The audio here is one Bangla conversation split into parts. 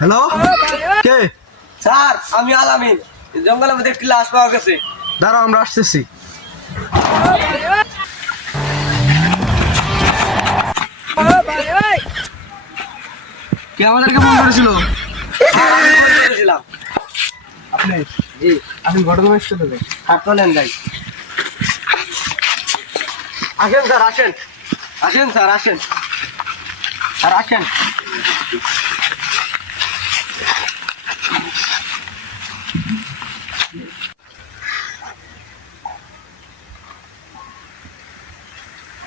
হ্যালো কে? স্যার আমি আলামিন জঙ্গলের মধ্যে একটি লাশ পাওয়া গেছে। দাঁড়াও আমরা আসতেছি। কে আমাদেরকে ফোন করেছিল? আপনি? জি আপনি ঘটনাস্থলে হাত যাই। আসেন স্যার আসেন। আসেন স্যার আসেন। আসেন।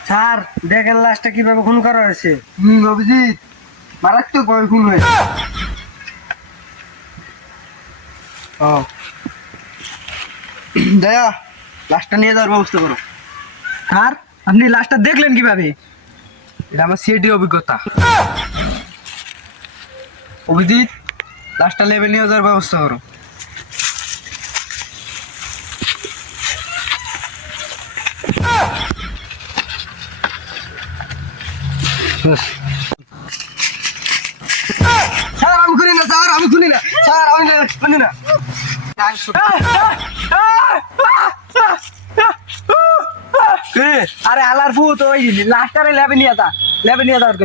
স্যার দেখেন লাশটা কীভাবে খুন করা হয়েছে। হুম অভিজিৎ। মারাত্মক ভাবে খুন হয়েছে। ও। দয়া লাশটা নিয়ে যাওয়ার ব্যবস্থা করো। স্যার আপনি লাশটা দেখলেন কীভাবে? এটা আমার সিএডি অভিজ্ঞতা। অভিজিৎ লাশটা লেবে নিয়ে যাওয়ার ব্যবস্থা করো। আমি খুনি না, স্যার, আমি খুনি না। স্যার, আমি না আরে আলার ফুত ওই লাস্টারে লেবে নিয়ে যা লেবে নিয়ে যাওয়ার